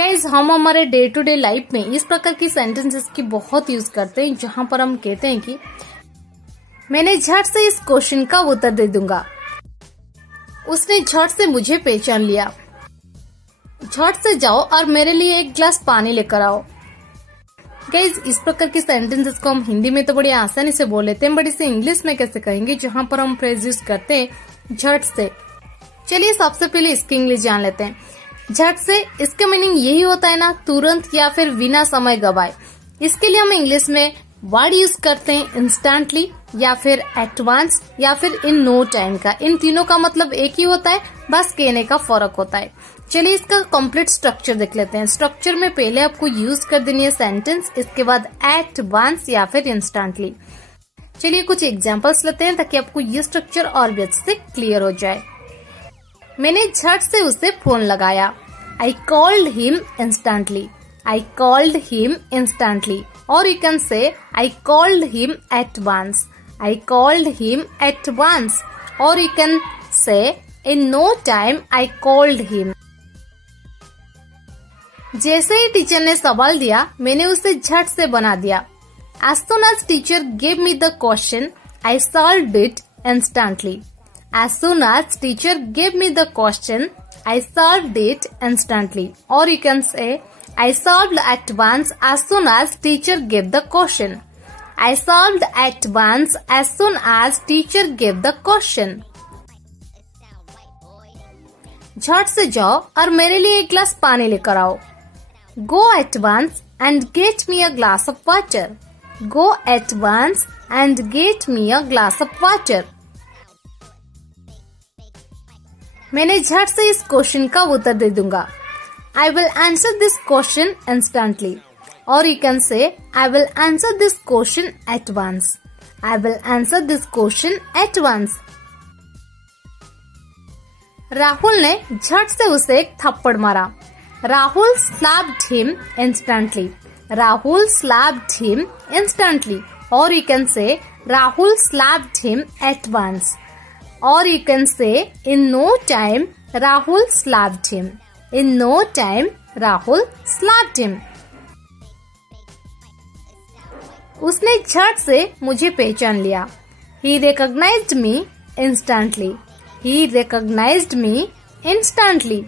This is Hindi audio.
गाइज हम हमारे डे टू डे लाइफ में इस प्रकार की सेंटेंसेस की बहुत यूज करते हैं जहाँ पर हम कहते हैं कि मैंने झट से इस क्वेश्चन का उत्तर दे दूंगा, उसने झट से मुझे पहचान लिया, झट से जाओ और मेरे लिए एक गिलास पानी लेकर आओ। गाइज इस प्रकार की सेंटेंसेस को हम हिंदी में तो बड़ी आसानी से बोल लेते हैं, बट इसे इंग्लिश में कैसे कहेंगे जहाँ पर हम फ्रेज यूज करते हैं झट से। चलिए सबसे पहले इसकी इंग्लिश जान लेते हैं। झट से इसका मीनिंग यही होता है ना, तुरंत या फिर बिना समय गवाए। इसके लिए हम इंग्लिश में वर्ड यूज करते हैं इंस्टेंटली या फिर एट वंस या फिर इन नो टाइम का। इन तीनों का मतलब एक ही होता है, बस कहने का फर्क होता है। चलिए इसका कंप्लीट स्ट्रक्चर देख लेते हैं। स्ट्रक्चर में पहले आपको यूज कर देनी है सेंटेंस, इसके बाद एट वंस या फिर इंस्टेंटली। चलिए कुछ एग्जांपल्स लेते हैं ताकि आपको ये स्ट्रक्चर और भी अच्छे से क्लियर हो जाए। मैंने झट से उसे फोन लगाया। I called him instantly. I called him instantly. Or you can say I called him at once. I called him at once. Or you can say in no time I called him. जैसे ही टीचर ने सवाल दिया मैंने उसे झट से बना दिया। As soon as teacher gave me the question, I solved it instantly. As soon as teacher gave me the question, I solved it instantly. Or you can say, I solved at once as soon as teacher gave the question. I solved at once as soon as teacher gave the question. झट से जाओ और मेरे लिए एक गिलास पानी लेकर आओ। Go at once and get me a glass of water. Go at once and get me a glass of water. मैंने झट से इस क्वेश्चन का उत्तर दे दूंगा। I will answer this question instantly. Or you can say, I will answer this question at once. I will answer this question at once. Rahul ने झट से उसे एक थप्पड़ मारा। Rahul slapped him instantly. Rahul slapped him instantly. Or you can say, Rahul slapped him at once. Or you can say, in no time, Rahul slapped him. In no time, Rahul slapped him. उसने झट से मुझे पहचान लिया। He recognized me instantly. He recognized me instantly.